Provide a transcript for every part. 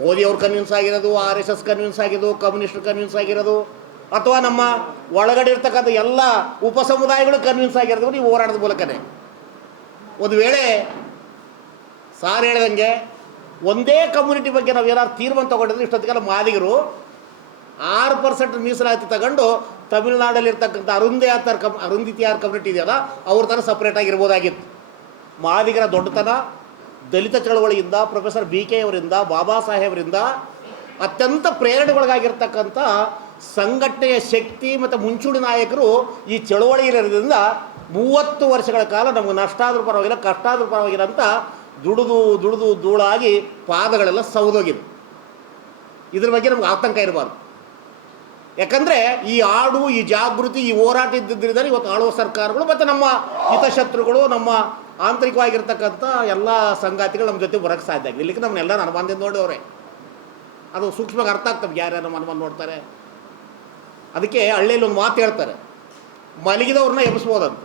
ಮೋದಿ ಅವ್ರು ಕನ್ವಿನ್ಸ್ ಆಗಿರೋದು R S S convince ಆಗಿರೋದು ಕಮ್ಯುನಿಸ್ಟ್ ಕನ್ವಿನ್ಸ್ ಆಗಿರೋದು, ಅಥವಾ ನಮ್ಮ ಒಳಗಡೆ ಇರ್ತಕ್ಕಂಥ ಎಲ್ಲ ಉಪ ಸಮುದಾಯಗಳು ಕನ್ವಿನ್ಸ್ ಆಗಿರೋದು, ನೀವು ಹೋರಾಟದ ಮೂಲಕನೇ. ಒಂದು ವೇಳೆ ಸಾರ್ ಹೇಳ್ದಂಗೆ, ಒಂದೇ ಕಮ್ಯುನಿಟಿ ಬಗ್ಗೆ ನಾವು ಏನಾದ್ರು ತೀರ್ಮಾನ ತಗೊಂಡಿದ್ರೆ ಇಷ್ಟೊತ್ತಿಗೆಲ್ಲ ಮಾದಿಗರು ಆರು ಪರ್ಸೆಂಟ್ ಮೀಸಲಾತಿ ತಗೊಂಡು ತಮಿಳುನಾಡಲ್ಲಿರ್ತಕ್ಕಂಥ ಅರುಂಧಿ ಆತಾರ್ ಕಮ್ ಅರುಂಧಿತಿಯಾರ್ ಕಮ್ಯುನಿಟಿ ಇದೆಯಲ್ಲ, ಅವ್ರ ಥರ ಸಪ್ರೇಟ್ ಆಗಿರ್ಬೋದಾಗಿತ್ತು. ಮಾದಿಗರ ದೊಡ್ಡತನ ದಲಿತ ಚಳವಳಿಯಿಂದ, ಪ್ರೊಫೆಸರ್ ಬಿ ಕೆ ಅವರಿಂದ ಬಾಬಾ ಸಾಹೇಬರಿಂದ ಅತ್ಯಂತ ಪ್ರೇರಣೆಗೊಳಗಾಗಿರ್ತಕ್ಕಂಥ ಸಂಘಟನೆಯ ಶಕ್ತಿ ಮತ್ತು ಮುಂಚೂಣಿ ನಾಯಕರು ಈ ಚಳವಳಿಯಿರೋದ್ರಿಂದ ಮೂವತ್ತು ವರ್ಷಗಳ ಕಾಲ ನಮಗೆ ನಷ್ಟ ಆದರೂ ಪರವಾಗಿಲ್ಲ ಕಷ್ಟ ಆದರೂ ಪರವಾಗಿಲ್ಲ ಅಂತ ದುಡಿದು ದುಡಿದು, ಧೂಳಾಗಿ ಪಾದಗಳೆಲ್ಲ ಸೌದೋಗಿದೆ ಇದ್ರ ಬಗ್ಗೆ ನಮ್ಗೆ ಆತಂಕ ಇರಬಾರ್ದು. ಯಾಕಂದರೆ ಈ ಆಡು, ಈ ಜಾಗೃತಿ, ಈ ಹೋರಾಟ ಇದ್ದಿದ್ದರಿಂದ ಇವತ್ತು ಆಳುವ ಸರ್ಕಾರಗಳು ಮತ್ತು ನಮ್ಮ ಹಿತಶತ್ರುಗಳು, ನಮ್ಮ ಆಂತರಿಕವಾಗಿರ್ತಕ್ಕಂಥ ಎಲ್ಲ ಸಂಗಾತಿಗಳು ನಮ್ಮ ಜೊತೆ ಬರೋಕ್ಕೆ ಸಾಧ್ಯ ಆಗಿದೆ ಇಲ್ಲಿಗೆ ನಮ್ಮನ್ನೆಲ್ಲ ಅನುಮಾನದಿಂದ ನೋಡೋರೆ. ಅದು ಸೂಕ್ಷ್ಮವಾಗಿ ಅರ್ಥ ಆಗ್ತವೆ ಯಾರ್ಯಾರು ನಮ್ಮ ಅನುಮಾನ ನೋಡ್ತಾರೆ. ಅದಕ್ಕೆ ಹಳ್ಳಿಯಲ್ಲಿ ಒಂದು ಮಾತು ಹೇಳ್ತಾರೆ. ಮಲಗಿದವ್ರನ್ನ ಎಬ್ಬಿಸ್ಬೋದಂತ.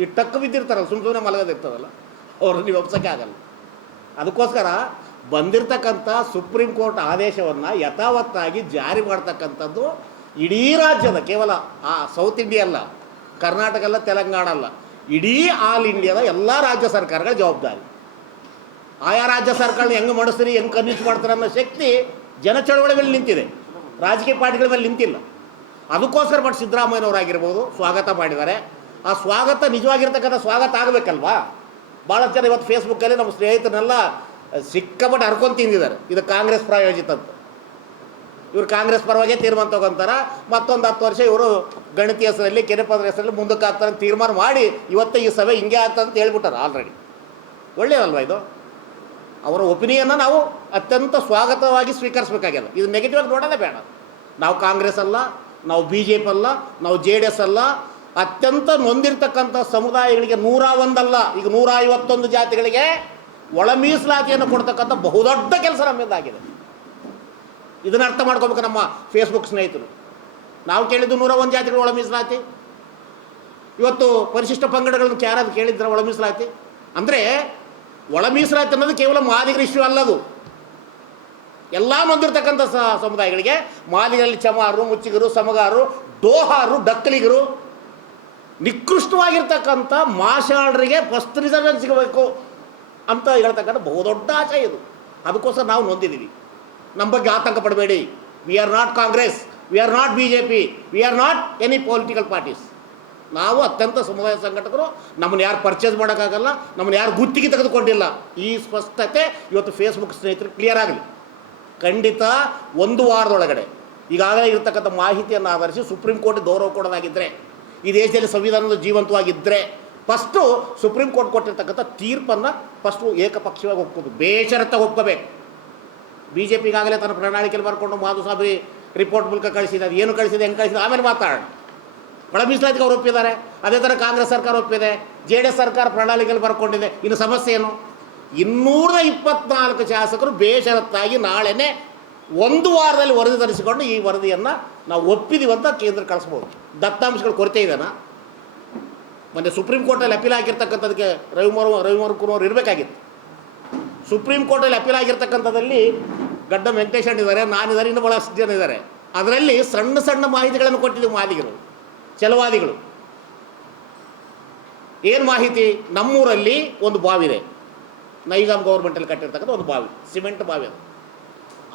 ಈ ಟಕ್ ಬಿದ್ದಿರ್ತಾರಲ್ಲ ಸುಮ್ಮ ಸುಮ್ಮನೆ ಮಲಗೋದಿರ್ತದಲ್ಲ, ಅವ್ರನ್ನ ನೀವು ಎಬ್ಸೋಕ್ಕೆ ಆಗಲ್ಲ. ಅದಕ್ಕೋಸ್ಕರ ಬಂದಿರತಕ್ಕಂಥ ಸುಪ್ರೀಂ ಕೋರ್ಟ್ ಆದೇಶವನ್ನು ಯಥಾವತ್ತಾಗಿ ಜಾರಿ ಮಾಡ್ತಕ್ಕಂಥದ್ದು ಇಡೀ ರಾಜ್ಯದ, ಕೇವಲ ಆ ಸೌತ್ ಇಂಡಿಯಾ ಅಲ್ಲ, ಕರ್ನಾಟಕ ಅಲ್ಲ, ತೆಲಂಗಾಣ ಅಲ್ಲ ಇಡೀ ಆಲ್ ಇಂಡಿಯಾದ ಎಲ್ಲ ರಾಜ್ಯ ಸರ್ಕಾರಗಳ ಜವಾಬ್ದಾರಿ. ಆಯಾ ರಾಜ್ಯ ಸರ್ಕಾರನ ಹೆಂಗೆ ಮಾಡಿಸ್ತೀರಿ, ಹೆಂಗೆ ಕನ್ವಿನ್ಸ್ ಮಾಡ್ತಾರೆ ಅನ್ನೋ ಶಕ್ತಿ ಜನ ಚಳವಳಿ ಮೇಲೆ ನಿಂತಿದೆ. ರಾಜಕೀಯ ಪಾರ್ಟಿಗಳ ಮೇಲೆ ನಿಂತಿಲ್ಲ. ಅದಕ್ಕೋಸ್ಕರ ಬಟ್ ಸಿದ್ದರಾಮಯ್ಯನವರಾಗಿರ್ಬೋದು, ಸ್ವಾಗತ ಮಾಡಿದ್ದಾರೆ. ಆ ಸ್ವಾಗತ ನಿಜವಾಗಿರ್ತಕ್ಕಂಥ ಸ್ವಾಗತ ಆಗಬೇಕಲ್ವಾ? ಭಾಳಷ್ಟು ಜನ ಇವತ್ತು ಫೇಸ್ಬುಕ್ಕಲ್ಲಿ ನಮ್ಮ ಸ್ನೇಹಿತರನ್ನೆಲ್ಲ ಸಿಕ್ಕಾಪಟ್ಟೆ ಹರ್ಕೊಂಡು ತಿಂದಿದ್ದಾರೆ. ಇದು ಕಾಂಗ್ರೆಸ್ ಪ್ರಾಯೋಜಿತ ಅಂತ. ಇವರು ಕಾಂಗ್ರೆಸ್ ಪರವಾಗಿ ತೀರ್ಮಾನ ತಗೊಂತಾರ, ಮತ್ತೊಂದು ಹತ್ತು ವರ್ಷ ಇವರು ಗಣತಿ ಹೆಸರಲ್ಲಿ ಕೆರೆಪದ್ರ ಹೆಸರಲ್ಲಿ ಮುಂದಕ್ಕೆ ಅಂತ ತೀರ್ಮಾನ ಮಾಡಿ ಇವತ್ತೇ ಈ ಸಭೆ ಹಿಂಗೆ ಆಗ್ತದೆ ಅಂತ ಹೇಳ್ಬಿಟ್ಟಾರೆ ಆಲ್ರೆಡಿ ಒಳ್ಳೆಯದಲ್ವಾ ಇದು? ಅವರ ಒಪಿನಿಯನ್ನ ನಾವು ಅತ್ಯಂತ ಸ್ವಾಗತವಾಗಿ ಸ್ವೀಕರಿಸಬೇಕಾಗ್ಯದ. ಇದು ನೆಗೆಟಿವ್ ಆಗಿ ನೋಡೋದೇ ಬೇಡ. ನಾವು ಕಾಂಗ್ರೆಸ್ ಅಲ್ಲ, ನಾವು ಬಿ ಜೆ ಪಿ ಅಲ್ಲ, ನಾವು ಜೆ ಡಿ ಎಸ್ ಅಲ್ಲ, ಅತ್ಯಂತ ನೊಂದಿರ್ತಕ್ಕಂಥ ಸಮುದಾಯಗಳಿಗೆ ನೂರ ಒಂದಲ್ಲ ಈಗ ನೂರ ಐವತ್ತೊಂದು ಜಾತಿಗಳಿಗೆ ಒಳ ಮೀಸಲಾತಿಯನ್ನು ಕೊಡ್ತಕ್ಕಂಥ ಬಹುದೊಡ್ಡ ಕೆಲಸ ನಮ್ಮಿಂದಾಗಿದೆ. ಇದನ್ನ ಅರ್ಥ ಮಾಡ್ಕೋಬೇಕು ನಮ್ಮ ಫೇಸ್ಬುಕ್ ಸ್ನೇಹಿತರು. ನಾವು ಕೇಳಿದ್ದು ನೂರ ಒಂದು ಜಾತಿಗಳು ಒಳ ಮೀಸಲಾತಿ. ಇವತ್ತು ಪರಿಶಿಷ್ಟ ಪಂಗಡಗಳನ್ನು ಯಾರಾದ್ರು ಕೇಳಿದ್ರ ಒಳ ಮೀಸಲಾತಿ? ಅಂದರೆ ಒಳ ಮೀಸಲಾತಿ ಅನ್ನೋದು ಕೇವಲ ಮಾದಿಗರ ಇಶ್ಯೂ ಅಲ್ಲದು. ಎಲ್ಲ ನೊಂದಿರ್ತಕ್ಕಂಥ ಸ, ಸಮುದಾಯಗಳಿಗೆ ಮಾದಿಗರಲ್ಲಿ ಚಮಾರು, ಮುಚ್ಚಿಗರು, ಸಮಗಾರು, ಡೋಹಾರು, ಡಕ್ಕಲಿಗರು ನಿಕೃಷ್ಟವಾಗಿರ್ತಕ್ಕಂಥ ಮಾಷಾಳರಿಗೆ ಫಸ್ಟ್ ರಿಸರ್ವೇಷನ್ ಸಿಗಬೇಕು ಅಂತ ಹೇಳ್ತಕ್ಕಂಥ ಬಹುದೊಡ್ಡ ಆಚೆ ಇದು. ಅದಕ್ಕೋಸ್ಕರ ನಾವು ನೊಂದಿದ್ದೀವಿ. ನಮ್ಮ ಬಗ್ಗೆ ಆತಂಕ ಪಡಬೇಡಿ. We are not Congress we are not B J P we are not any political parties ನಾವು ಅತ್ಯಂತ ಸಮುದಾಯ ಸಂಘಟಕರು, ನಮ್ಮನ್ನು ಯಾರು ಪರ್ಚೇಸ್ ಮಾಡೋಕ್ಕಾಗಲ್ಲ, ನಮ್ಮನ್ನು ಯಾರು ಗುತ್ತಿಗೆ ತೆಗೆದುಕೊಂಡಿಲ್ಲ. ಈ ಸ್ಪಷ್ಟತೆ ಇವತ್ತು ಫೇಸ್ಬುಕ್ ಸ್ನೇಹಿತರು ಕ್ಲಿಯರ್ ಆಗಲಿ. ಖಂಡಿತ ಒಂದು ವಾರದೊಳಗಡೆ ಈಗಾಗಲೇ ಇರತಕ್ಕಂಥ ಮಾಹಿತಿಯನ್ನು ಆಧರಿಸಿ ಸುಪ್ರೀಂ ಕೋರ್ಟ್ ಗೌರವ ಕೊಡೋದಾಗಿದ್ದರೆ ಈ ದೇಶದಲ್ಲಿ ಸಂವಿಧಾನದ ಜೀವಂತವಾಗಿದ್ದರೆ ಫಸ್ಟು ಸುಪ್ರೀಂ ಕೋರ್ಟ್ ಕೊಟ್ಟಿರ್ತಕ್ಕಂಥ ತೀರ್ಪನ್ನು ಫಸ್ಟು ಏಕಪಕ್ಷವಾಗಿ ಒಪ್ಕೋಬೇಕು. ಬೇಷರತ್ತ ಒಪ್ಕೋಬೇಕು. ಬಿ ಜೆ ಪಿಗಾಗಲೇ ತನ್ನ ಪ್ರಣಾಳಿಕೆಯಲ್ಲಿ ಬರ್ಕೊಂಡು ಮಾಧುಸ್ವಾಮಿ ರಿಪೋರ್ಟ್ ಮೂಲಕ ಕಳಿಸಿದೆ ಅದು ಏನು ಕಳಿಸಿದೆ, ಹೆಂಗೆ ಕಳಿಸಿದೆ? ಆಮೇಲೆ ಮಾತಾಡೋಣ ಒಳ ಮೀಸಲಾತಿಗೆ ಅವ್ರು ಒಪ್ಪಿದ್ದಾರೆ. ಅದೇ ಥರ ಕಾಂಗ್ರೆಸ್ ಸರ್ಕಾರ ಒಪ್ಪಿದೆ. ಜೆ ಡಿ ಎಸ್ ಸರ್ಕಾರ ಪ್ರಣಾಳಿಕೆಯಲ್ಲಿ ಬರ್ಕೊಂಡಿದೆ. ಇನ್ನು ಸಮಸ್ಯೆ ಏನು? ಇನ್ನೂರ ಇಪ್ಪತ್ನಾಲ್ಕು ಶಾಸಕರು ಬೇಷರತ್ತಾಗಿ ನಾಳೆನೇ ಒಂದು ವಾರದಲ್ಲಿ ವರದಿ ತರಿಸಿಕೊಂಡು ಈ ವರದಿಯನ್ನು ನಾವು ಒಪ್ಪಿದೀವಿ ಅಂತ ಕೇಂದ್ರ ಕಳಿಸ್ಬೋದು. ದತ್ತಾಂಶಗಳು ಕೊರತೆ ಇದೆನಾ? ಮತ್ತೆ ಸುಪ್ರೀಂ ಕೋರ್ಟಲ್ಲಿ ಅಪೀಲ್ ಆಗಿರ್ತಕ್ಕಂಥದಕ್ಕೆ ರವಿಮೋರ್ ರವಿಮೋರ್ ಕುಮಾರ್ ಇರಬೇಕಾಗಿತ್ತು. ಸುಪ್ರೀಂ ಕೋರ್ಟಲ್ಲಿ ಅಪೀಲ್ ಆಗಿರ್ತಕ್ಕಂಥದ್ದಲ್ಲಿ ಗಡ್ಡ ವೆಂಕಟೇಶನ್ ಇದ್ದಾರೆ ನಾನಿದ್ದಾರೆ ಇನ್ನೂ ಭಾಳಷ್ಟು ಜನ ಇದ್ದಾರೆ ಅದರಲ್ಲಿ ಸಣ್ಣ ಸಣ್ಣ ಮಾಹಿತಿಗಳನ್ನು ಕೊಟ್ಟಿದ್ದು ಮಾದಿಗರು ಚಲವಾದಿಗಳು ಏನು ಮಾಹಿತಿ? ನಮ್ಮೂರಲ್ಲಿ ಒಂದು ಬಾವಿದೆ ನೈಗಾಮ್ ಗೌರ್ಮೆಂಟಲ್ಲಿ ಕಟ್ಟಿರ್ತಕ್ಕಂಥ ಒಂದು ಬಾವಿ, ಸಿಮೆಂಟ್ ಬಾವಿ ಅದು.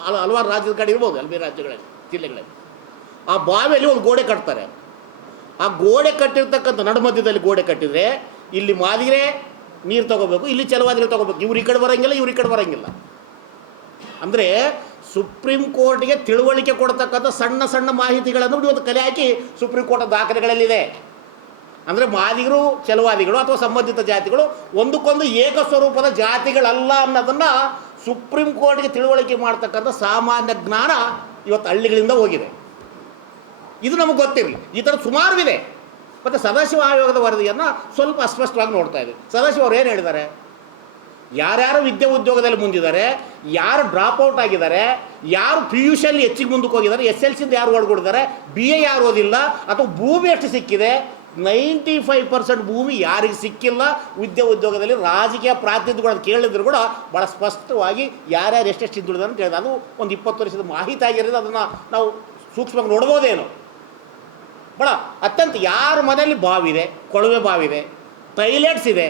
ಹಲ, ಹಲವಾರು ರಾಜ್ಯದ ಕಡೆ ಇರ್ಬೋದು ಅಲ್ಲಿ ರಾಜ್ಯಗಳಲ್ಲಿ, ಜಿಲ್ಲೆಗಳಲ್ಲಿ. ಆ ಬಾವಿಯಲ್ಲಿ ಒಂದು ಗೋಡೆ ಕಟ್ತಾರೆ. ಆ ಗೋಡೆ ಕಟ್ಟಿರ್ತಕ್ಕಂಥ ನಡುಮಧ್ಯದಲ್ಲಿ ಗೋಡೆ ಕಟ್ಟಿದರೆ, ಇಲ್ಲಿ ಮಾದಿಗರೇ ನೀರು ತಗೋಬೇಕು, ಇಲ್ಲಿ ಚಲವಾದಿಗಳು ತಗೋಬೇಕು. ಇವ್ರು ಈ ಕಡೆ ಬರೋಂಗಿಲ್ಲ, ಇವ್ರು ಈ ಕಡೆ ಬರೋಂಗಿಲ್ಲ. ಅಂದರೆ ಸುಪ್ರೀಂ ಕೋರ್ಟ್ಗೆ ತಿಳುವಳಿಕೆ ಕೊಡ್ತಕ್ಕಂಥ ಸಣ್ಣ ಸಣ್ಣ ಮಾಹಿತಿಗಳನ್ನು ಇವತ್ತು ಕಲೆ ಹಾಕಿ ಸುಪ್ರೀಂ ಕೋರ್ಟ್ ದಾಖಲೆಗಳಲ್ಲಿದೆ. ಅಂದರೆ ಮಾದಿಗರು ಚಲವಾದಿಗಳು ಅಥವಾ ಸಂಬಂಧಿತ ಜಾತಿಗಳು ಒಂದಕ್ಕೊಂದು ಏಕ ಸ್ವರೂಪದ ಜಾತಿಗಳಲ್ಲ ಅನ್ನೋದನ್ನು ಸುಪ್ರೀಂ ಕೋರ್ಟ್ಗೆ ತಿಳುವಳಿಕೆ ಮಾಡ್ತಕ್ಕಂಥ ಸಾಮಾನ್ಯ ಜ್ಞಾನ ಇವತ್ತು ಹಳ್ಳಿಗಳಿಂದ ಹೋಗಿದೆ. ಇದು ನಮಗೆ ಗೊತ್ತಿರಲಿ. ಈ ಥರ ಸುಮಾರುವಿದೆ. ಮತ್ತು ಸದಾಶಿವ ಆಯೋಗದ ವರದಿಯನ್ನು ಸ್ವಲ್ಪ ಅಸ್ಪಷ್ಟವಾಗಿ ನೋಡ್ತಾ ಇದ್ದೀವಿ ಸದಾಶಿವ ಅವ್ರು ಏನು ಹೇಳಿದ್ದಾರೆ? ಯಾರ್ಯಾರು ವಿದ್ಯೆ ಉದ್ಯೋಗದಲ್ಲಿ ಮುಂದಿದ್ದಾರೆ, ಯಾರು ಡ್ರಾಪ್ ಔಟ್ ಆಗಿದ್ದಾರೆ, ಯಾರು ಪಿ ಯು ಸಿಯಲ್ಲಿ ಹೆಚ್ಚಿಗೆ ಮುಂದಕ್ಕೆ ಹೋಗಿದ್ದಾರೆ, ಎಸ್ ಎಲ್ ಸಿಂದ ಯಾರು ಒಳಗೂಡಿದ್ದಾರೆ ಬಿ ಎ ಯಾರು ಓದಿಲ್ಲ, ಅಥವಾ ಭೂಮಿ ಎಷ್ಟು ಸಿಕ್ಕಿದೆ? ನೈಂಟಿ ಫೈವ್ ಪರ್ಸೆಂಟ್ ಭೂಮಿ ಯಾರಿಗೆ ಸಿಕ್ಕಿಲ್ಲ. ವಿದ್ಯೆ ಉದ್ಯೋಗದಲ್ಲಿ ರಾಜಕೀಯ ಪ್ರಾತಿನಿಧ್ಯಗಳು ಕೇಳಿದ್ರು ಕೂಡ ಭಾಳ ಸ್ಪಷ್ಟವಾಗಿ ಯಾರ್ಯಾರು ಎಷ್ಟೆಷ್ಟು ಹಿಂದುಳಿದ ಅಂತ ಹೇಳಿದ ಅದು ಒಂದು ಇಪ್ಪತ್ತು ವರ್ಷದ ಮಾಹಿತಿ ಆಗಿರೋದು. ಅದನ್ನು ನಾವು ಸೂಕ್ಷ್ಮವಾಗಿ ನೋಡ್ಬೋದೇನೋ. ಭಾಳ ಅತ್ಯಂತ ಯಾರ ಮನೆಯಲ್ಲಿ ಬಾವಿದೆ ಕೊಳವೆ ಬಾವಿದೆ ಟೈಲೆಟ್ಸ್ ಇದೆ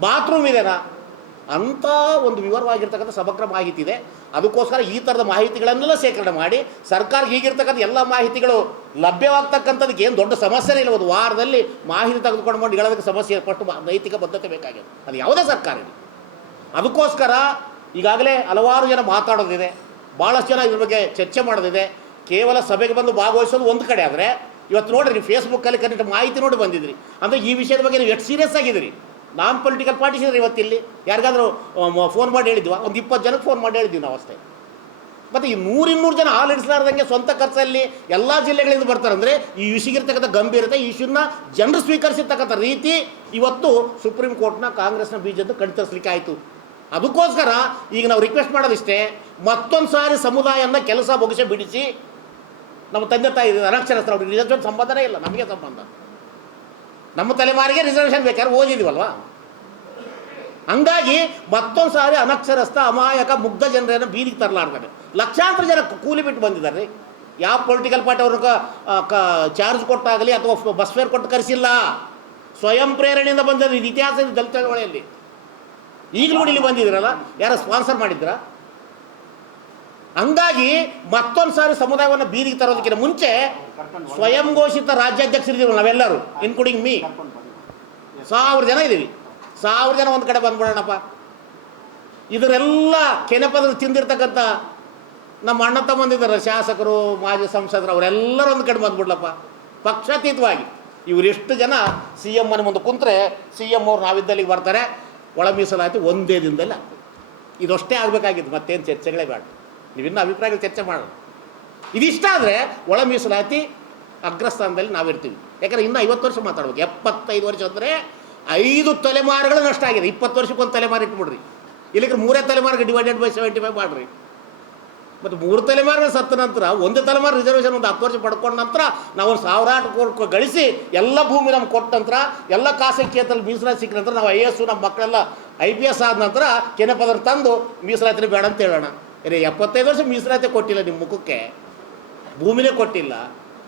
ಬಾತ್ರೂಮ್ ಇದೆನಾ? ಅಂಥ ಒಂದು ವಿವರವಾಗಿರ್ತಕ್ಕಂಥ ಸಮಗ್ರ ಮಾಹಿತಿ ಇದೆ. ಅದಕ್ಕೋಸ್ಕರ ಈ ಥರದ ಮಾಹಿತಿಗಳನ್ನೆಲ್ಲ ಶೇಖರಣೆ ಮಾಡಿ ಸರ್ಕಾರಕ್ಕೆ ಹೀಗಿರ್ತಕ್ಕಂಥ ಎಲ್ಲ ಮಾಹಿತಿಗಳು ಲಭ್ಯವಾಗ್ತಕ್ಕಂಥದ್ದಕ್ಕೆ ಏನು ದೊಡ್ಡ ಸಮಸ್ಯೆನೇ ಇಲ್ಲ. ಒಂದು ವಾರದಲ್ಲಿ ಮಾಹಿತಿ ತೆಗೆದುಕೊಂಡು ಬಂದು ಹೇಳೋದಕ್ಕೆ ಸಮಸ್ಯೆ ಏರ್ಪಟ್ಟು ನೈತಿಕ ಬದ್ಧತೆ ಬೇಕಾಗಿದೆ. ಅದು ಯಾವುದೇ ಸರ್ಕಾರ ಅದಕ್ಕೋಸ್ಕರ ಈಗಾಗಲೇ ಹಲವಾರು ಜನ ಮಾತಾಡೋದಿದೆ. ಭಾಳಷ್ಟು ಜನ ಇದ್ರ ಬಗ್ಗೆ ಚರ್ಚೆ ಮಾಡೋದಿದೆ. ಕೇವಲ ಸಭೆಗೆ ಬಂದು ಭಾಗವಹಿಸೋದು ಒಂದು ಕಡೆ ಆದರೆ ಇವತ್ತು ನೋಡ್ರಿ, ನೀವು ಫೇಸ್ಬುಕ್ಕಲ್ಲಿ ಕರೆಕ್ಟ್ ಮಾಹಿತಿ ನೋಡಿ ಬಂದಿದ್ರಿ. ಅಂದರೆ ಈ ವಿಷಯದ ಬಗ್ಗೆ ನೀವು ಎಷ್ಟು ಸೀರಿಯಸ್ ಆಗಿದ್ದೀರಿ? ನಾನ್ ಪೊಲಿಟಿಕಲ್ ಪಾರ್ಟೀಸ್ ಇದ್ರೆ ಇವತ್ತಿಲ್ಲಿ. ಯಾರಿಗಾದರೂ ಫೋನ್ ಮಾಡಿ ಹೇಳಿದ್ವಾ? ಒಂದು ಇಪ್ಪತ್ತು ಜನಕ್ಕೆ ಫೋನ್ ಮಾಡಿ ಹೇಳಿದ್ವಿ ನಾವು ಅಷ್ಟೇ. ಮತ್ತು ಈ ನೂರಿನ್ನೂರು ಜನ ಹಾಲು ಇಡಿಸಲಾರ್ದಂಗೆ ಸ್ವಂತ ಖರ್ಚಲ್ಲಿ ಎಲ್ಲ ಜಿಲ್ಲೆಗಳಿಂದ ಬರ್ತಾರೆ. ಅಂದರೆ ಈ ವಿಷಯಗಿರ್ತಕ್ಕಂಥ ಗಂಭೀರತೆ, ಈ ಇಶ್ಯೂನ ಜನರು ಸ್ವೀಕರಿಸಿರ್ತಕ್ಕಂಥ ರೀತಿ ಇವತ್ತು ಸುಪ್ರೀಂ ಕೋರ್ಟ್ನ ಕಾಂಗ್ರೆಸ್ನ ಬೀಜದ್ದು ಕಣ್ತರಿಸಲಿಕ್ಕೆ ಆಯಿತು. ಅದಕ್ಕೋಸ್ಕರ ಈಗ ನಾವು ರಿಕ್ವೆಸ್ಟ್ ಮಾಡೋದಿಷ್ಟೇ ಮತ್ತೊಂದು ಸಾರಿ ಸಮುದಾಯನ ಕೆಲಸ ಮುಗಿಸಿ ಬಿಡಿಸಿ ನಮ್ಮ ತಂದೆ ತಾಯಿ ಅನಕ್ಷರಸ್ಥರು, ಅವ್ರಿಗೆ ರಿಸರ್ವೇಷನ್ ಸಂಬಂಧನೇ ಇಲ್ಲ, ನಮಗೆ ಸಂಬಂಧ. ನಮ್ಮ ತಲೆಮಾರಿಗೆ ರಿಸರ್ವೇಷನ್ ಬೇಕಾದ್ರೆ ಓದಿದ್ವಲ್ವಾ? ಹಂಗಾಗಿ ಮತ್ತೊಂದು ಸಾರಿ ಅನಕ್ಷರಸ್ಥ, ಅಮಾಯಕ, ಮುಗ್ಧ ಜನರನ್ನು ಬೀದಿಗೆ ತರಲಾರ್ದಾನೆ. ಲಕ್ಷಾಂತರ ಜನ ಕೂಲಿ ಬಿಟ್ಟು ಬಂದಿದ್ದಾರೆ. ಯಾವ ಪೊಲಿಟಿಕಲ್ ಪಾರ್ಟಿ ಅವ್ರಿಗೆ ಚಾರ್ಜ್ ಕೊಟ್ಟಾಗಲಿ ಅಥವಾ ಬಸ್ ಫೇರ್ ಕೊಟ್ಟು ಕರೆಸಿಲ್ಲ. ಸ್ವಯಂ ಪ್ರೇರಣೆಯಿಂದ ಬಂದಿದೆ ಇದು ಇತಿಹಾಸ ದಲಿತ ಚಳವಳಿಯಲ್ಲಿ ಈಗಲೂ ಇಲ್ಲಿ ಬಂದಿದ್ದೀರಲ್ಲ? ಯಾರು ಸ್ಪಾನ್ಸರ್ ಮಾಡಿದ್ರಾ ಹಂಗಾಗಿ ಮತ್ತೊಂದು ಸಾರಿ ಸಮುದಾಯವನ್ನು ಬೀದಿಗೆ ತರೋದಕ್ಕಿಂತ ಮುಂಚೆ ಸ್ವಯಂ ಘೋಷಿತ ರಾಜ್ಯಾಧ್ಯಕ್ಷರಿದ್ದೀವಿ ನಾವೆಲ್ಲರೂ ಇನ್ಕ್ಲೂಡಿಂಗ್ ಮೀ ಸಾವಿರ ಜನ ಇದ್ದೀವಿ. ಸಾವಿರ ಜನ ಒಂದು ಕಡೆ ಬಂದ್ಬಿಡೋಣಪ್ಪ. ಇದರೆಲ್ಲ ಕೆನೆಪದ ತಿಂದಿರ್ತಕ್ಕಂಥ ನಮ್ಮ ಅಣ್ಣ ತಮ್ಮಂದಿದ್ದಾರೆ, ಶಾಸಕರು, ಮಾಜಿ ಸಂಸದರು, ಅವರೆಲ್ಲರೂ ಒಂದು ಕಡೆ ಬಂದ್ಬಿಡ್ಲಪ್ಪ. ಪಕ್ಷಾತೀತವಾಗಿ. ಇವರೆಷ್ಟು ಜನ ಸಿ ಎಂ ಮನೆ ಮುಂದೆ ಕುಂತ್ರೆ ಸಿ ಎಂ ಅವ್ರು ನಾವಿದ್ದಲ್ಲಿಗೆ ಬರ್ತಾರೆ ಒಳ ಮೀಸಲಾತಿ ಒಂದೇ ದಿನದಲ್ಲಿ ಆಗ್ತದೆ. ಇದಷ್ಟೇ ಆಗಬೇಕಾಗಿತ್ತು, ಮತ್ತೇನು ಚರ್ಚೆಗಳೇ ಬೇಡ. ನೀವಿನ್ನೂ ಅಭಿಪ್ರಾಯಗಳು ಚರ್ಚೆ ಮಾಡೋಣ. ಇದಿಷ್ಟ ಆದರೆ ಒಳ ಮೀಸಲಾತಿ ಅಗ್ರಸ್ಥಾನದಲ್ಲಿ ನಾವಿರ್ತೀವಿ ಯಾಕಂದ್ರೆ ಇನ್ನೂ ಐವತ್ತು ವರ್ಷ ಮಾತಾಡ್ಬೇಕು. ಎಪ್ಪತ್ತೈದು ವರ್ಷ ಅಂದರೆ ಐದು ತಲೆಮಾರುಗಳು ನಷ್ಟ ಆಗಿದೆ. ಇಪ್ಪತ್ತು ವರ್ಷಕ್ಕೆ ಒಂದು ತಲೆಮಾರು ಇಟ್ಬಿಡ್ರಿ. ಇಲ್ಲಿಗೆ ಮೂರೇ ತಲೆಮಾರಿಗೆ ಡಿವೈಡೆಡ್ ಬೈ ಸೆವೆಂಟಿ ಫೈವ್ ಮಾಡಿರಿ. ಮತ್ತು ಮೂರು ತಲೆಮಾರುಗಳು ಸತ್ತ ನಂತರ ಒಂದು ತಲೆಮಾರು ರಿಸರ್ವೇಷನ್ ಒಂದು ಹತ್ತು ವರ್ಷ ಪಡ್ಕೊಂಡ ನಂತರ ನಾವು ಒಂದು ಸಾವಿರಾರು ಕೋಟಿ ಗಳಿಸಿ ಎಲ್ಲ ಭೂಮಿ ನಮ್ಗೆ ಕೊಟ್ಟ ನಂತರ, ಎಲ್ಲ ಖಾಸಗಿ ಕ್ಷೇತ್ರದಲ್ಲಿ ಮೀಸಲಾತಿ ಸಿಕ್ಕ ನಂತರ ನಾವು ಐ ಎಸ್, ನಮ್ಮ ಮಕ್ಕಳೆಲ್ಲ ಐ ಪಿ ಎಸ್ ಆದ ನಂತರ ಕೆನೆಪದರ ತಂದು ಮೀಸಲಾತಿ ಬೇಡ ಅಂತ ಹೇಳೋಣ. ಏನೇ ಎಪ್ಪತ್ತೈದು ವರ್ಷ ಮೀಸಲಾತಿ ಕೊಟ್ಟಿಲ್ಲ ನಿಮ್ಮ ಮುಖಕ್ಕೆ? ಭೂಮಿನೇ ಕೊಟ್ಟಿಲ್ಲ.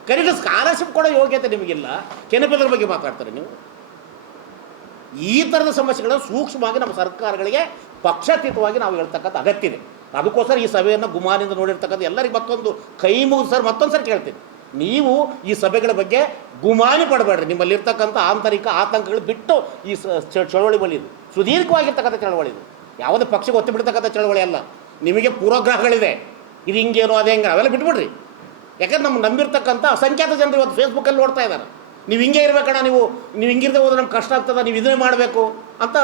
ಕರೆಕ್ಟ್ ಸ್ಕಾಲರ್ಶಿಪ್ ಕೊಡೋ ಯೋಗ್ಯತೆ ನಿಮಗಿಲ್ಲ? ಕೆನೆಪದರ ಬಗ್ಗೆ ಮಾತಾಡ್ತಾರೆ ನೀವು. ಈ ಥರದ ಸಮಸ್ಯೆಗಳನ್ನು ಸೂಕ್ಷ್ಮವಾಗಿ ನಮ್ಮ ಸರ್ಕಾರಗಳಿಗೆ ಪಕ್ಷಾತೀತವಾಗಿ ನಾವು ಹೇಳ್ತಕ್ಕಂಥ ಅಗತ್ಯ ಇದೆ. ಅದಕ್ಕೋಸ್ಕರ ಈ ಸಭೆಯನ್ನು ಗುಮಾನಿಂದ ನೋಡಿರ್ತಕ್ಕಂಥ ಎಲ್ಲರಿಗೆ ಮತ್ತೊಂದು ಕೈ ಮುಗಿದು ಸರ್ ಮತ್ತೊಂದು ಸರಿ ಕೇಳ್ತೀನಿ. ನೀವು ಈ ಸಭೆಗಳ ಬಗ್ಗೆ ಗುಮಾನಿ ಪಡಬೇಡ್ರಿ. ನಿಮ್ಮಲ್ಲಿರ್ತಕ್ಕಂಥ ಆಂತರಿಕ ಆತಂಕಗಳು ಬಿಟ್ಟು ಈ ಚಳವಳಿ ಬಲಿದು ಸುದೀರ್ಘವಾಗಿರ್ತಕ್ಕಂಥ ಚಳವಳಿ ಇದು. ಯಾವುದೇ ಪಕ್ಷಕ್ಕೆ ಒತ್ತಿ ಬಿಡ್ತಕ್ಕಂಥ ಚಳವಳಿ ಅಲ್ಲ. ನಿಮಗೆ ಪೂರ್ವಗ್ರಹಗಳಿದೆ ಇದು ಹಿಂಗೇನೋ ಅದೇ ಹೆಂಗೆ ಅವೆಲ್ಲ ಬಿಟ್ಬಿಡ್ರಿ. ಯಾಕಂದ್ರೆ ನಮ್ಮ ನಂಬಿರ್ತಕ್ಕಂಥ ಅಸಂಖ್ಯಾತ ಜನರು ಇವತ್ತು ಫೇಸ್ಬುಕ್ಕಲ್ಲಿ ನೋಡ್ತಾ ಇದ್ದಾರೆ. ನೀವು ಹಿಂಗೆ ಇರಬೇಕಣ್ಣ, ನೀವು ನೀವು ಹಿಂಗಿರದೆ ಹೋದ್ರೆ ನಮ್ಗೆ ಕಷ್ಟ ಆಗ್ತದೆ, ನೀವು ಇದನ್ನೇ ಮಾಡಬೇಕು ಅಂತ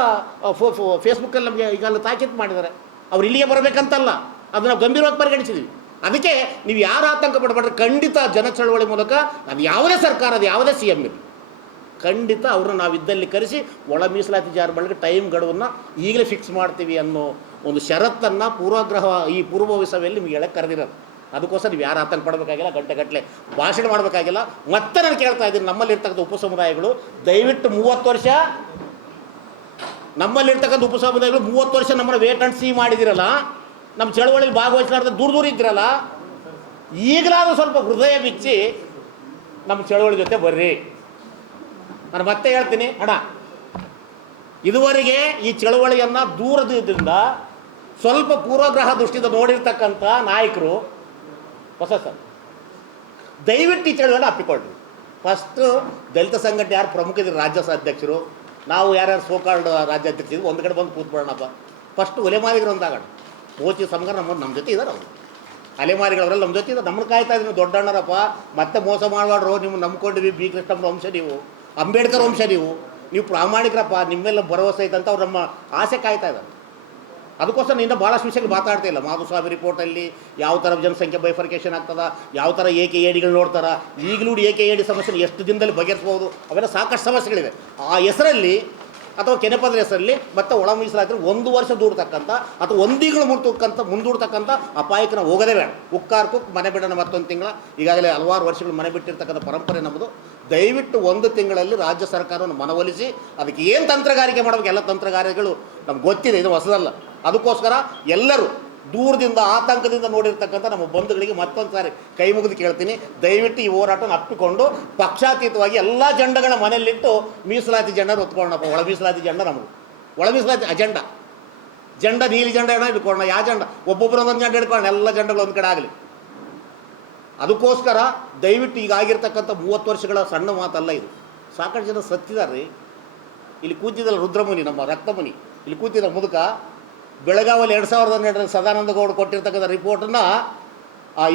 ಫೇಸ್ಬುಕ್ಕಲ್ಲಿ ನಮಗೆ ಈಗಲ್ಲ ತಾಕೀತು ಮಾಡಿದ್ದಾರೆ. ಅವ್ರು ಇಲ್ಲಿಗೆ ಬರಬೇಕಂತಲ್ಲ ಅದನ್ನು ಗಂಭೀರವಾಗಿ ಪರಿಗಣಿಸಿದ್ವಿ. ಅದಕ್ಕೆ ನೀವು ಯಾರು ಆತಂಕ ಪಡಬೇಡ್ರಿ ಖಂಡಿತ ಜನ ಚಳವಳಿ ಮೂಲಕ ಅದು ಯಾವುದೇ ಸರ್ಕಾರ, ಅದು ಯಾವುದೇ ಸಿ ಎಂ ಇರಲಿ. ಖಂಡಿತ ಅವ್ರನ್ನ ನಾವು ಇದ್ದಲ್ಲಿ ಕರೆಸಿ, ಒಳ ಮೀಸಲಾತಿ ಜಾರು ಮಾಡಲಿಕ್ಕೆ ಟೈಮ್ ಗಡುವನ್ನು ಈಗಲೇ ಫಿಕ್ಸ್ ಮಾಡ್ತೀವಿ ಅನ್ನೋ ಒಂದು ಷರತ್ತನ್ನು ಪೂರ್ವಗ್ರಹ, ಈ ಪೂರ್ವಭಾವಿ ಸಭೆಯಲ್ಲಿ ನಿಮಗೆ ಹೇಳಕ್ಕೆ ಕರೆದಿರೋದು. ಅದಕ್ಕೋಸ್ಕರ ನೀವು ಯಾರು ಆತಂಕ ಪಡಬೇಕಾಗಿಲ್ಲ, ಗಂಟೆ ಗಟ್ಟಲೆ ಭಾಷಣ ಮಾಡಬೇಕಾಗಿಲ್ಲ. ಮತ್ತೆ ನಾನು ಕೇಳ್ತಾ ಇದ್ದೀನಿ, ನಮ್ಮಲ್ಲಿರ್ತಕ್ಕಂಥ ಉಪ ಸಮುದಾಯಗಳು ದಯವಿಟ್ಟು ಮೂವತ್ತು ವರ್ಷ, ನಮ್ಮಲ್ಲಿರ್ತಕ್ಕಂಥ ಉಪ ಸಮುದಾಯಗಳು ಮೂವತ್ತು ವರ್ಷ ನಮ್ಮನ್ನು ವೇಟ್ ಅಂಡ್ ಸಿ ಮಾಡಿದಿರಲ್ಲ ನಮ್ಮ ಚಳವಳಿಯಲ್ಲಿ ಭಾಗವಹಿಸಲಾರ್ದ ದೂರ ದೂರ ಇದ್ದಿರಲ್ಲ ಈಗಲಾದರೂ ಸ್ವಲ್ಪ ಹೃದಯ ಬಿಚ್ಚಿ ನಮ್ಮ ಚಳವಳಿ ಜೊತೆ ಬರ್ರಿ. ನಾನು ಮತ್ತೆ ಹೇಳ್ತೀನಿ, ಅಣ್ಣ, ಇದುವರೆಗೆ ಈ ಚಳವಳಿಯನ್ನು ದೂರದಿಂದ ಸ್ವಲ್ಪ ಪೂರ್ವಗ್ರಹ ದೃಷ್ಟಿಯಿಂದ ನೋಡಿರ್ತಕ್ಕಂಥ ನಾಯಕರು ಹೊಸ ಸರ್ ದಯವಿಟ್ಟು ಈ ಚಳವಳಿ ಅಪ್ಪಿಕೊಳ್ಳಿ. ಫಸ್ಟು ದಲಿತ ಸಂಘಟನೆ ಯಾರು ಪ್ರಮುಖ ಇದ್ರು ರಾಜ್ಯ ಅಧ್ಯಕ್ಷರು, ನಾವು ಯಾರ್ಯಾರು ಸೋಕಾಲ್ಡ್ ರಾಜ್ಯಾಧ್ಯಕ್ಷರು ಒಂದು ಕಡೆ ಬಂದು ಕೂತ್ಬಿಡೋಣಪ್ಪ ಫಸ್ಟ್ ಒಲೆಮಾರಿಗರು ಒಂದಾಗೋಣ. ಮೋಚಿ ಸಂಘ ನಮ್ಮ ನಮ್ಮ ಜೊತೆ ಇದ್ದಾರೆ ಅವರು. ಅಲೆಮಾರಿಗಳವರೆಲ್ಲ ನಮ್ಮ ಜೊತೆ ಇದ್ದ ನಮ್ಮನ್ನು ಕಾಯ್ತಾ ಇದ್ದೀನಿ ದೊಡ್ಡಣ್ಣರಪ್ಪ ಮತ್ತೆ ಮೋಸ ಮಾಡಬಾರ್ದು ನೀವು ನಂಬ್ಕೊಂಡಿವಿ ಬಿ. ಕೃಷ್ಣಮ್ಮ ವಂಶ ನೀವು, ಅಂಬೇಡ್ಕರ್ ವಂಶ ನೀವು. ನೀವು ಪ್ರಾಮಾಣಿಕರಪ್ಪ, ನಿಮ್ಮೆಲ್ಲ ಭರವಸೆ ಐತೆ ಅಂತ ಅವ್ರು ನಮ್ಮ ಆಸೆ ಕಾಯ್ತಾ ಇದ್ದಾರೆ. ಅದಕ್ಕೋಸ್ಕರ ನಿನ್ನ ಭಾಳಷ್ಟು ವಿಷಯಗಳು ಮಾತಾಡ್ತಾ ಇಲ್ಲ. ಮಾಧುಸ್ವಾಮಿ ರಿಪೋರ್ಟಲ್ಲಿ ಯಾವ ಥರ ಜನಸಂಖ್ಯೆ ಬೈಫರ್ಕೇಷನ್ ಆಗ್ತದ, ಯಾವ ಥರ ಏಕೆ ಏಡಿಗಳು ನೋಡ್ತಾರೆ, ಈಗಲೂ ಏಕೆ ಏಡಿ ಸಮಸ್ಯೆ ಎಷ್ಟು ದಿನದಲ್ಲಿ ಬಗೆಹರಿಸ್ಬೋದು ಅವೆಲ್ಲ ಸಾಕಷ್ಟು ಸಮಸ್ಯೆಗಳಿವೆ. ಆ ಹೆಸರಲ್ಲಿ ಅಥವಾ ಕೆನೆಪದ ಹೆಸರಲ್ಲಿ ಮತ್ತೆ ಒಳ ಮೀಸಲಾದರೆ ಒಂದು ವರ್ಷ ದೂಡ್ತಕ್ಕಂಥ ಅಥವಾ ಒಂದಿಗಳು ಮುಡ್ತಕ್ಕಂಥ ಮುಂದೂಡ್ತಕ್ಕಂಥ ಅಪಾಯಕ್ಕೆ ನಾವು ಹೋಗೋದೇ ಬೇಡ. ಉಕ್ಕಾರ್ಕು ಮನೆ ಬಿಡೋಣ ಮತ್ತೊಂದು ತಿಂಗಳ. ಈಗಾಗಲೇ ಹಲವಾರು ವರ್ಷಗಳು ಮನೆ ಬಿಟ್ಟಿರ್ತಕ್ಕಂಥ ಪರಂಪರೆ ನಮ್ಮದು. ದಯವಿಟ್ಟು ಒಂದು ತಿಂಗಳಲ್ಲಿ ರಾಜ್ಯ ಸರ್ಕಾರವನ್ನು ಮನವೊಲಿಸಿ, ಅದಕ್ಕೆ ಏನು ತಂತ್ರಗಾರಿಕೆ ಮಾಡಬೇಕು, ಎಲ್ಲ ತಂತ್ರಗಾರಿಕೆಗಳು ನಮ್ಗೆ ಗೊತ್ತಿದೆ, ಇದು ಹೊಸದಲ್ಲ. ಅದಕ್ಕೋಸ್ಕರ ಎಲ್ಲರೂ ದೂರದಿಂದ, ಆತಂಕದಿಂದ ನೋಡಿರ್ತಕ್ಕಂಥ ನಮ್ಮ ಬಂಧುಗಳಿಗೆ ಮತ್ತೊಂದು ಸಾರಿ ಕೈ ಮುಗಿದು ಕೇಳ್ತೀನಿ. ದಯವಿಟ್ಟು ಈ ಹೋರಾಟನ ಅಪ್ಪಿಕೊಂಡು, ಪಕ್ಷಾತೀತವಾಗಿ ಎಲ್ಲ ಜಂಡಗಳ ಮನೆಯಲ್ಲಿಟ್ಟು ಮೀಸಲಾತಿ ಜಂಡನ ಒತ್ಕೊಳ್ಳೋಣಪ್ಪ ಒಳ ಮೀಸಲಾತಿ ಜಂಡ ನಮಗೆ ಒಳ ಮೀಸಲಾತಿ ಅಜೆಂಡ. ಜಂಡ, ನೀಲಿ ಜಂಡ ಏನೋ ಇಟ್ಕೊಳ್ಳೋಣ ಯಾವ ಜಂಡ? ಒಬ್ಬೊಬ್ಬರು ಒಂದೊಂದು ಜಂಡ ಇಟ್ಕೊಳ್ಳೋಣ ಎಲ್ಲ ಜಂಡಗಳು ಒಂದು ಕಡೆ ಆಗಲಿ. ಅದಕ್ಕೋಸ್ಕರ ದಯವಿಟ್ಟು ಈಗ ಆಗಿರ್ತಕ್ಕಂಥ ಮೂವತ್ತು ವರ್ಷಗಳ ಸಣ್ಣ ಮಾತಲ್ಲ ಇದು. ಸಾಕಷ್ಟು ಜನ ಸತ್ತಿದ್ದಾರೆ ರೀ ಇಲ್ಲಿ ಕೂತಿದ್ದಲ್ಲ ರುದ್ರಮುನಿ, ನಮ್ಮ ರಕ್ತಮುನಿ. ಇಲ್ಲಿ ಕೂತಿದ್ದ ಮುದುಕ. ಬೆಳಗಾವಲ್ಲಿ ಎರಡು ಸಾವಿರದ ಹನ್ನೆರಡರಲ್ಲಿ ಸದಾನಂದ ಗೌಡ ಕೊಟ್ಟಿರ್ತಕ್ಕಂಥ ರಿಪೋರ್ಟನ್ನು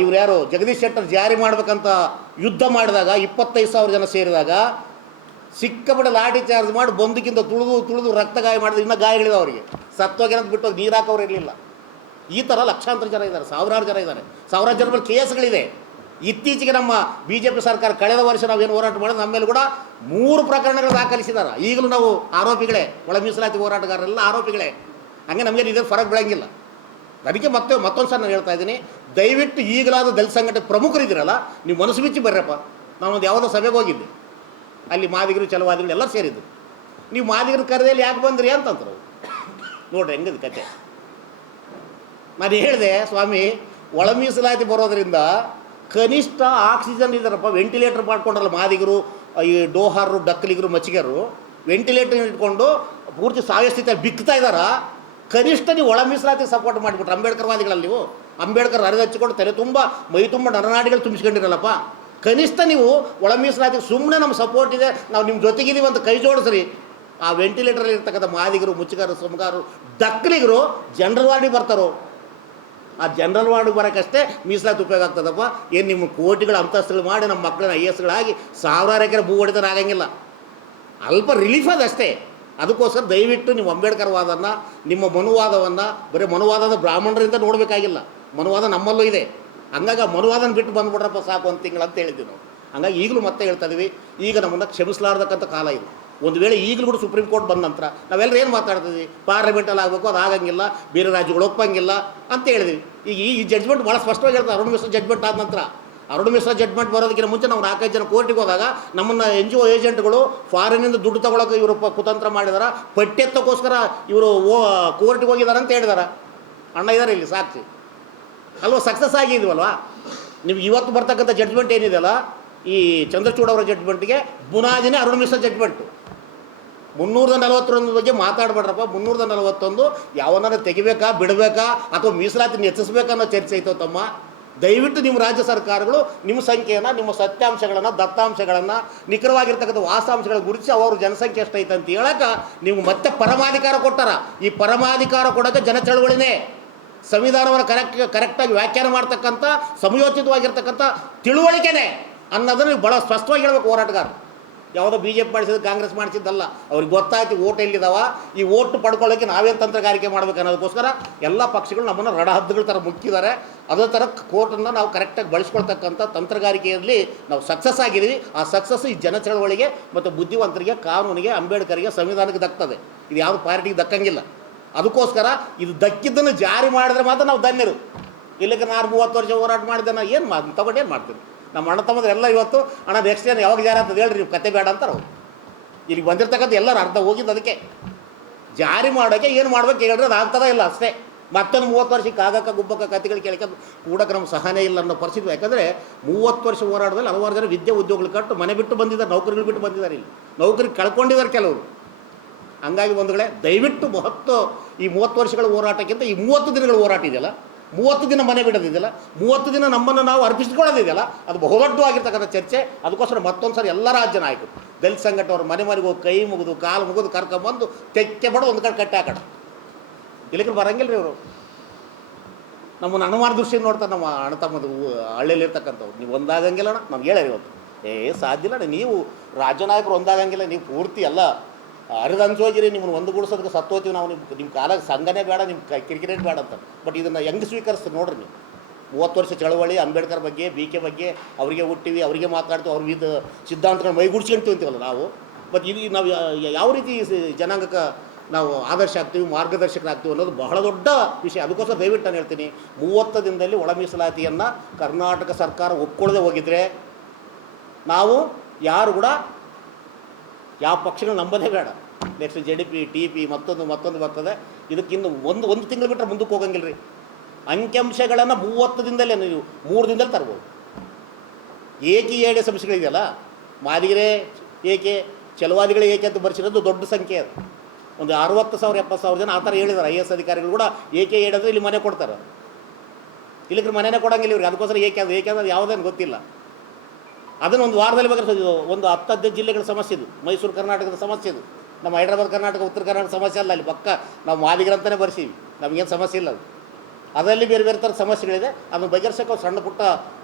ಇವ್ರು ಯಾರು, ಜಗದೀಶ್ ಶೆಟ್ಟರ್ ಜಾರಿ ಮಾಡ್ಬೇಕಂತ ಯುದ್ಧ ಮಾಡಿದಾಗ, ಇಪ್ಪತ್ತೈದು ಸಾವಿರ ಜನ ಸೇರಿದಾಗ ಸಿಕ್ಕಬಿಡ ಲಾಠಿ ಚಾರ್ಜ್ ಮಾಡಿ ಬಂದಕ್ಕಿಂತ ತುಳಿದು ತುಳಿದು ರಕ್ತ ಗಾಯ ಮಾಡಿದ್ರೆ ಇನ್ನೂ ಗಾಯಗಳಿದೆ ಅವರಿಗೆ. ಸತ್ತೋಗಿರೋದು ಬಿಟ್ಟು ನೀರು ಹಾಕೋರು ಇರಲಿಲ್ಲ. ಈ ಥರ ಲಕ್ಷಾಂತರ ಜನ ಇದ್ದಾರೆ, ಸಾವಿರಾರು ಜನ ಇದ್ದಾರೆ. ಸಾವಿರಾರು ಜನ ಮೇಲೆ ಕೇಸ್ಗಳಿದೆ. ಇತ್ತೀಚೆಗೆ ನಮ್ಮ ಬಿ ಜೆ ಪಿ ಸರ್ಕಾರ ಕಳೆದ ವರ್ಷ ನಾವೇನು ಹೋರಾಟ ಮಾಡಿದ್ರೆ ನಮ್ಮ ಮೇಲೆ ಕೂಡ ಮೂರು ಪ್ರಕರಣಗಳು ದಾಖಲಿಸಿದ್ದಾರೆ ಈಗಲೂ ನಾವು ಆರೋಪಿಗಳೇ ಒಳ ಮೀಸಲಾತಿ ಹೋರಾಟಗಾರರೆಲ್ಲ ಆರೋಪಿಗಳೇ. ಹಂಗೆ ನಮಗೆ ಇದೇ ಫರಕ್ ಬೀಳಂಗಿಲ್ಲ. ಅದಕ್ಕೆ ಮತ್ತೆ ಮತ್ತೊಂದು ಸಲ ನಾನು ಹೇಳ್ತಾ ಇದ್ದೀನಿ, ದಯವಿಟ್ಟು ಈಗಲಾದ ದಲಿತ ಸಂಘಟನೆ ಪ್ರಮುಖರಿದ್ದೀರಲ್ಲ, ನೀವು ಮನಸ್ಸು ಬಿಚ್ಚಿ ಬರ್ರಪ್ಪ. ನಾನೊಂದು ಯಾವುದೋ ಸಭೆಗೆ ಹೋಗಿದ್ದೆ. ಅಲ್ಲಿ ಮಾದಿಗರು ಚಲವಾದಿಗಳು ಎಲ್ಲ ಸೇರಿದ್ದು. ನೀವು ಮಾದಿಗರು ಕರೆದಲ್ಲಿ ಯಾಕೆ ಬಂದ್ರಿ ಅಂತಂದ್ರು. ನೋಡ್ರಿ, ಹೆಂಗದು ಕತೆ. ನಾನು ಹೇಳಿದೆ, ಸ್ವಾಮಿ ಒಳ ಮೀಸಲಾತಿ ಬರೋದ್ರಿಂದ ಕನಿಷ್ಠ ಆಕ್ಸಿಜನ್ ಇದ್ದಾರಪ್ಪ, ವೆಂಟಿಲೇಟರ್ ಮಾಡ್ಕೊಂಡ್ರಲ್ಲ ಮಾದಿಗರು, ಈ ಡೋಹಾರರು ಡಕ್ಕಲಿಗರು ಮಚ್ಚಿಗರು, ವೆಂಟಿಲೇಟರ್ ಇಟ್ಕೊಂಡು ಪೂರ್ತಿ ಸಾವಯವ ಸ್ಥಿತಿಯಲ್ಲಿ ಬಿಕ್ತಾ ಇದ್ದಾರ? ಕನಿಷ್ಠ ನೀವು ಒಳ ಮೀಸಲಾತಿ ಸಪೋರ್ಟ್ ಮಾಡಿಬಿಟ್ರೆ, ಅಂಬೇಡ್ಕರ್ ವಾದಿಗಳಲ್ಲಿ ನೀವು? ಅಂಬೇಡ್ಕರ್ ಅರೆದು ಹಚ್ಚಿಕೊಂಡು ತಲೆ ತುಂಬ, ಮೈ ತುಂಬ ನರನಾಡಿಗಳು ತುಂಬಿಸ್ಕೊಂಡಿರಲ್ಲಪ್ಪ? ಕನಿಷ್ಠ ನೀವು ಒಳ ಮೀಸಲಾತಿ ಸುಮ್ಮನೆ ನಮ್ಮ ಸಪೋರ್ಟ್ ಇದೆ, ನಾವು ನಿಮ್ಮ ಜೊತೆಗಿದ್ದೀವಿ ಅಂತ ಕೈ ಜೋಡಿಸ್ರಿ. ಆ ವೆಂಟಿಲೇಟರಲ್ಲಿ ಇರ್ತಕ್ಕಂಥ ಮಾದಿಗರು, ಮುಚ್ಚಿಗಾರರು, ಸುಮಗಾರರು ಡಕ್ಕಲಿಗರು ಜನರಲ್ ವಾರ್ಡಿಗೆ ಬರ್ತಾರೋ? ಆ ಜನರಲ್ ವಾರ್ಡಿಗೆ ಬರೋಕ್ಕಷ್ಟೇ ಮೀಸಲಾತಿ ಉಪಯೋಗ ಆಗ್ತದಪ್ಪ. ಏನು ನಿಮ್ಮ ಕೋಟಿಗಳ ಅಂತಸ್ತುಗಳು ಮಾಡಿ ನಮ್ಮ ಮಕ್ಕಳನ್ನ ಐ ಎಸ್ಗಳಾಗಿ ಸಾವಿರಾರು ಎಕರೆ ಭೂ ಹೊಡೆದ್ರೆ ಆಗಂಗಿಲ್ಲ. ಅಲ್ಪ ರಿಲೀಫ್ ಅದಷ್ಟೇ ಅದಕ್ಕೋಸ್ಕರ ದಯವಿಟ್ಟು ನೀವು ಅಂಬೇಡ್ಕರ್ ನಿಮ್ಮ ಮನುವಾದವನ್ನು, ಬರೀ ಮನುವಾದದ ಬ್ರಾಹ್ಮಣರಿಂದ ನೋಡಬೇಕಾಗಿಲ್ಲ. ಮನುವಾದ ನಮ್ಮಲ್ಲೂ ಇದೆ. ಹಂಗಾಗಿ ಮನುವಾದನ ಬಿಟ್ಟು ಬಂದುಬಿಡ್ರಪ್ಪ ಸಾಕು ಒಂದು ತಿಂಗಳು ಅಂತ ಹೇಳಿದ್ವಿ ನಾವು. ಹಂಗಾಗಿ ಈಗಲೂ ಮತ್ತೆ ಹೇಳ್ತಾ ಇದೀವಿ. ಈಗ ನಮ್ಮನ್ನು ಕ್ಷಮಿಸಲಾರ್ದಕ್ಕಂಥ ಕಾಲ ಇದು ಒಂದು ವೇಳೆ ಈಗಲೂ ಕೂಡ ಸುಪ್ರೀಂ ಕೋರ್ಟ್ ಬಂದ ನಂತರ ನಾವೆಲ್ಲರೂ ಏನು ಮಾತಾಡ್ತಿದ್ವಿ ಪಾರ್ಲಿಮೆಂಟಲ್ಲಿ ಆಗಬೇಕು, ಅದು ಆಗಂಗಿಲ್ಲ. ಬೇರೆ ರಾಜ್ಯಗಳು ಒಪ್ಪಂಗಿಲ್ಲ ಅಂತ ಹೇಳಿದ್ವಿ. ಈಗ ಈ ಜಡ್ಜ್ಮೆಂಟ್ ಭಾಳ ಸ್ಪಷ್ಟವಾಗಿ ಹೇಳ್ತಾರೆ. ಅರುಣ್ ಮಿಶ್ರ ಜಡ್ಜ್ಮೆಂಟ್ ಆದ ನಂತರ ಅರುಣ್ ಮಿಶ್ರಾ ಜಡ್ಮೆಂಟ್ ಬರೋದಕ್ಕಿಂತ ಮುಂಚೆ ನಾವು ನಾಲ್ಕೈದು ಜನ ಕೋರ್ಟಿಗೆ ಹೋದಾಗ ನಮ್ಮನ್ನು ಎನ್ ಜಿ ಒ ಏಜೆಂಟ್ಗಳು ಫಾರಿನಿಂದ ದುಡ್ಡು ತಗೊಳಕ್ಕೆ ಇವರು ಕುತಂತ್ರ ಮಾಡಿದಾರ. ಪಠ್ಯತ್ವಕ್ಕೋಸ್ಕರ ಇವರು ಓ ಕೋರ್ಟಿಗೆ ಹೋಗಿದ್ದಾರೆ ಅಂತ ಹೇಳಿದಾರ. ಅಣ್ಣ ಇದ್ದಾರೆ ಇಲ್ಲಿ, ಸಾಕ್ಷಿ. ಅಲ್ವಾ? ಸಕ್ಸಸ್ ಆಗಿದ್ವಲ್ವಾ? ನೀವು ಇವತ್ತು ಬರ್ತಕ್ಕಂಥ ಜಡ್ಜ್ಮೆಂಟ್ ಏನಿದೆಯಲ್ಲ ಈ ಚಂದ್ರಚೂಡ್ ಅವರ ಜಡ್ಜ್ಮೆಂಟ್ಗೆ ಬುನಾದಿನೇ ಅರುಣ್ ಮಿಶ್ರಾ ಜಡ್ಜ್ಮೆಂಟು ಮುನ್ನೂರದ ನಲವತ್ತೊಂದು ಬಗ್ಗೆ ಮಾತಾಡಬೇಡ್ರಪ್ಪ. ಮುನ್ನೂರದ ನಲವತ್ತೊಂದು ಯಾವನಾರ ತೆಗಿಬೇಕಾ, ಬಿಡಬೇಕಾ, ಅಥವಾ ಮೀಸಲಾತಿನ ಹೆಚ್ಚಿಸ್ಬೇಕನ್ನೋ ಚರ್ಚೆ ಐತೋ ತಮ್ಮ. ದಯವಿಟ್ಟು ನಿಮ್ಮ ರಾಜ್ಯ ಸರ್ಕಾರಗಳು ನಿಮ್ಮ ಸಂಖ್ಯೆಯನ್ನು, ನಿಮ್ಮ ಸತ್ಯಾಂಶಗಳನ್ನು, ದತ್ತಾಂಶಗಳನ್ನು, ನಿಖರವಾಗಿರ್ತಕ್ಕಂಥ ವಾಸಾಂಶಗಳ ಗುರುತಿಸಿ ಅವರು ಜನಸಂಖ್ಯೆ ಎಷ್ಟೈತೆ ಅಂತ ಹೇಳಕ್ಕೆ ನೀವು ಮತ್ತೆ ಪರಮಾಧಿಕಾರ ಕೊಟ್ಟಾರ. ಈ ಪರಮಾಧಿಕಾರ ಕೊಡೋಕೆ ಜನ ಚಳವಳಿನೇ. ಸಂವಿಧಾನವನ್ನು ಕರೆಕ್ಟ್ ಕರೆಕ್ಟಾಗಿ ವ್ಯಾಖ್ಯಾನ ಮಾಡ್ತಕ್ಕಂಥ, ಸಮಯೋಚಿತವಾಗಿರ್ತಕ್ಕಂಥ ತಿಳುವಳಿಕೆನೇ ಅನ್ನೋದನ್ನು ನೀವು ಭಾಳ ಸ್ಪಷ್ಟವಾಗಿ ಹೇಳ್ಬೇಕು ಹೋರಾಟಗಾರ ಯಾವುದೋ ಬಿ ಜೆ ಪಿ ಮಾಡಿಸಿದ್ದು, ಕಾಂಗ್ರೆಸ್ ಮಾಡಿಸಿದ್ದಲ್ಲ. ಅವ್ರಿಗೆ ಗೊತ್ತಾಯ್ತು ಓಟ್ ಎಲ್ಲಿದಾವ? ಈ ಓಟ್ ಪಡ್ಕೊಳ್ಳೋಕೆ ನಾವೇನು ತಂತ್ರಗಾರಿಕೆ ಮಾಡ್ಬೇಕು ಅನ್ನೋದಕ್ಕೋಸ್ಕರ ಎಲ್ಲ ಪಕ್ಷಗಳು ನಮ್ಮನ್ನು ರಡಹದ್ದುಗಳ ಥರ ಮುಕ್ಕಿದ್ದಾರೆ. ಅದೇ ಥರ ಕೋರ್ಟನ್ನು ನಾವು ಕರೆಕ್ಟಾಗಿ ಬಳಸ್ಕೊಳ್ತಕ್ಕಂಥ ತಂತ್ರಗಾರಿಕೆಯಲ್ಲಿ ನಾವು ಸಕ್ಸಸ್ ಆಗಿದ್ದೀವಿ. ಆ ಸಕ್ಸಸ್ ಈ ಜನ ಚಳವಳಿಗೆ ಮತ್ತು ಬುದ್ಧಿವಂತರಿಗೆ, ಕಾನೂನಿಗೆ, ಅಂಬೇಡ್ಕರ್ಗೆ, ಸಂವಿಧಾನಕ್ಕೆ ದಕ್ತದೆ. ಇದು ಯಾವ ಪಾರ್ಟಿಗೆ ದಕ್ಕಂಗಿಲ್ಲ. ಅದಕ್ಕೋಸ್ಕರ ಇದು ದಕ್ಕಿದ್ದನ್ನು ಜಾರಿ ಮಾಡಿದ್ರೆ ಮಾತ್ರ ನಾವು ಧನ್ಯರು. ಇಲ್ಲಿಗೆ ನಾನು ಮೂವತ್ತು ವರ್ಷ ಹೋರಾಟ ಮಾಡಿದ್ದೆ ನಾನು ಏನು ಮಾಡ್ತೀನಿ ತಗೊಂಡು ಏನು ಮಾಡ್ತೀನಿ ನಮ್ಮ ಅಣ್ಣ ತಮ್ಮಂದ್ರೆ ಎಲ್ಲ ಇವತ್ತು, ಅಣ್ಣ ನೆಕ್ಸ್ಟ್ ಏನು ಯಾವಾಗ ಜಾರಿ ಅಂತ ಹೇಳ್ರಿ, ನೀವು ಕತೆ ಬೇಡ ಅಂತಾರೆ ಅವ್ರು. ಇಲ್ಲಿಗೆ ಬಂದಿರ್ತಕ್ಕಂಥ ಎಲ್ಲರೂ ಅರ್ಧ ಹೋಗಿದ್ದು ಅದಕ್ಕೆ. ಜಾರಿ ಮಾಡೋಕ್ಕೆ ಏನು ಮಾಡ್ಬೇಕು ಹೇಳಿದ್ರೆ ಅದು ಆಗ್ತದ ಇಲ್ಲ ಅಷ್ಟೇ. ಮತ್ತೊಂದು ಮೂವತ್ತು ವರ್ಷಕ್ಕೆ ಆಗಕ್ಕ ಗುಬ್ಬಕ್ಕ ಕತೆಗಳು ಕೇಳಕ್ಕೆ ಕೂಡ ನಮ್ಮ ಸಹನೆ ಇಲ್ಲ ಅನ್ನೋ ಪರಿಸ್ಥಿತಿ. ಯಾಕಂದರೆ ಮೂವತ್ತು ವರ್ಷ ಹೋರಾಟದಲ್ಲಿ ಹಲವಾರು ಜನ ವಿದ್ಯೆ ಉದ್ಯೋಗಗಳು ಕಟ್ಟು ಮನೆ ಬಿಟ್ಟು ಬಂದಿದ್ದಾರೆ, ನೌಕರಿಗಳು ಬಿಟ್ಟು ಬಂದಿದ್ದಾರೆ ಇಲ್ಲಿ. ನೌಕರಿ ಕಳ್ಕೊಂಡಿದ್ದಾರೆ ಕೆಲವರು. ಹಂಗಾಗಿ ಒಂದುಗಳೇ ದಯವಿಟ್ಟು ಮಹತ್ವ ಈ ಮೂವತ್ತು ವರ್ಷಗಳ ಹೋರಾಟಕ್ಕಿಂತ ಈ ಮೂವತ್ತು ದಿನಗಳ ಹೋರಾಟ ಇದೆಯಲ್ಲ? ಮೂವತ್ತು ದಿನ ಮನೆ ಬಿಡೋದಿದೆಯಲ್ಲ? ಮೂವತ್ತು ದಿನ ನಮ್ಮನ್ನು ನಾವು ಅರ್ಪಿಸಿಕೊಳ್ಳೋದಿದೆಯಲ್ಲ? ಅದು ಬಹುದೊಡ್ಡವಾಗಿರ್ತಕ್ಕಂಥ ಚರ್ಚೆ. ಅದಕ್ಕೋಸ್ಕರ ಮತ್ತೊಂದು ಸರಿ ಎಲ್ಲ ರಾಜ್ಯ ನಾಯಕರು, ದಲಿತ ಸಂಘಟನವರು ಮನೆ ಮನೆಗೆ ಹೋಗಿ ಕೈ ಮುಗಿದು, ಕಾಲು ಮುಗಿದು ಕರ್ಕೊಂಬಂದು ತೆಕ್ಕೆ ಬಡ ಒಂದು ಕಡೆ ಕಟ್ಟೆ ಹಾಕಡ ಇಲ್ಲಿಗೆ ಬರಂಗಿಲ್ಲ ರೀ ಇವರು. ನಮ್ಮನ್ನು ಅನುಮಾನ ದೃಷ್ಟಿಯಿಂದ ನೋಡ್ತಾರೆ, ನಮ್ಮ ಅಣ್ಣ ತಮ್ಮದು ಹಳ್ಳಿಯಲ್ಲಿ ಇರ್ತಕ್ಕಂಥವ್ರು. ನೀವು ಒಂದಾಗಂಗಿಲ್ಲ ಅಣ್ಣ ನಮ್ಗೆ ಹೇಳಿ ಇವತ್ತು. ಏ, ಸಾಧ್ಯ ಇಲ್ಲ ನೀವು ರಾಜ್ಯ ನಾಯಕರು ಒಂದಾಗಂಗಿಲ್ಲ, ನೀವು ಪೂರ್ತಿ ಎಲ್ಲ ಅರಿದು ಅನ್ಸೋಗಿರಿ, ನಿಮ್ಮನ್ನು ಒಂದುಗೂಡಿಸೋದಕ್ಕೆ ಸತ್ತೋತೀವಿ ನಾವು. ನಿಮ್ಮ ನಿಮ್ಮ ಕಾಲಾಗ ಸಂಘನೇ ಬೇಡ ನಿಮ್ಮ ಕ್ರಿಕೆಟ್ ಬೇಡ ಅಂತ. ಬಟ್ ಇದನ್ನು ಹೆಂಗೆ ಸ್ವೀಕರಿಸ್ತೀವಿ ನೋಡ್ರಿ ನೀವು. ಮೂವತ್ತು ವರ್ಷ ಚಳವಳಿ, ಅಂಬೇಡ್ಕರ್ ಬಗ್ಗೆ, ಬಿ ಕೆ ಬಗ್ಗೆ, ಅವರಿಗೆ ಹುಟ್ಟಿವಿ, ಅವರಿಗೆ ಮಾತಾಡ್ತೀವಿ, ಅವ್ರ ವಿಧ ಸಿದ್ಧಾಂತಗಳನ್ನ ಮೈಗೂಡಿಸ್ಕೊಂತೀವಿ ಅಂತೀವಲ್ಲ ನಾವು. ಬಟ್ ಇದು ನಾವು ಯಾವ ರೀತಿ ಜನಾಂಗಕ್ಕೆ ನಾವು ಆದರ್ಶ ಆಗ್ತೀವಿ, ಮಾರ್ಗದರ್ಶಕರಾಗ್ತೀವಿ ಅನ್ನೋದು ಬಹಳ ದೊಡ್ಡ ವಿಷಯ. ಅದಕ್ಕೋಸ್ಕರ ದಯವಿಟ್ಟು ನಾನು ಹೇಳ್ತೀನಿ, ಮೂವತ್ತು ದಿನದಲ್ಲಿ ಒಳ ಮೀಸಲಾತಿಯನ್ನು ಕರ್ನಾಟಕ ಸರ್ಕಾರ ಒಪ್ಕೊಳ್ಳದೆ ಹೋಗಿದ್ರೆ ನಾವು ಯಾರು ಕೂಡ ಯಾವ ಪಕ್ಷಗಳು ನಂಬೋದೇ ಬೇಡ. Next J D P T P ಮತ್ತೊಂದು ಮತ್ತೊಂದು ಬರ್ತದೆ. ಇದಕ್ಕಿಂತ ಒಂದು ಒಂದು ತಿಂಗಳು ಬಿಟ್ಟರೆ ಮುಂದಕ್ಕೆ ಹೋಗಂಗಿಲ್ಲ ರೀ ಅಂಕಿಅಂಶಗಳನ್ನು ಮೂವತ್ತು ದಿನದಲ್ಲೇ ನೀವು, ಮೂರು ದಿನದಲ್ಲಿ ತರ್ಬೋದು. ಏಕೆ ಏಡೆ ಸಮಸ್ಯೆಗಳಿದೆಯಲ್ಲ? ಮಾದಿಗೆರೆ ಏಕೆ ಚಲವಾದಿಗಳೇ ಏಕೆ ಅಂತ ಬರ್ಸಿರೋದು ದೊಡ್ಡ ಸಂಖ್ಯೆ ಅದು. ಒಂದು ಅರವತ್ತು ಸಾವಿರ, ಎಪ್ಪತ್ತು ಸಾವಿರ ಜನ ಆ ಥರ ಹೇಳಿದ್ದಾರೆ ಐ ಎಸ್ ಅಧಿಕಾರಿಗಳು ಕೂಡ ಏಕೆ ಏಡಂದ್ರೆ ಇಲ್ಲಿ ಮನೆ ಕೊಡ್ತಾರೆ. ಇಲ್ಲಿಗೆ ಮನೆನೇ ಕೊಡಂಗಿಲ್ಲ ಇವ್ರಿಗೆ. ಅದಕ್ಕೋಸ್ಕರ ಏಕೆ ಅದು, ಏಕೆ ಅನ್ನೋದು ಯಾವುದೇನು ಗೊತ್ತಿಲ್ಲ. ಅದನ್ನು ಒಂದು ವಾರದಲ್ಲಿ ಬಗೆಹರಿಸೋದು ಒಂದು ಹತ್ತು ಹದಿನೈದು ಜಿಲ್ಲೆಗಳ ಸಮಸ್ಯೆ ಇದು. ಮೈಸೂರು ಕರ್ನಾಟಕದ ಸಮಸ್ಯೆ ಇದು. ನಮ್ಮ ಹೈದ್ರಾಬಾದ್ ಕರ್ನಾಟಕ, ಉತ್ತರ ಕರ್ನಾಟಕ ಸಮಸ್ಯೆ ಅಲ್ಲ ಅಲ್ಲಿ. ಪಕ್ಕ ನಾವು ಮಾದಿಗರಂತಲೇ ಬರ್ಸೀವಿ. ನಮಗೇನು ಸಮಸ್ಯೆ ಇಲ್ಲ ಅದು. ಅದರಲ್ಲಿ ಬೇರೆ ಬೇರೆ ಥರದ ಸಮಸ್ಯೆಗಳಿದೆ. ಅದನ್ನು ಬಗೆಹರಿಸೋಕೆ ಸಣ್ಣ ಪುಟ್ಟ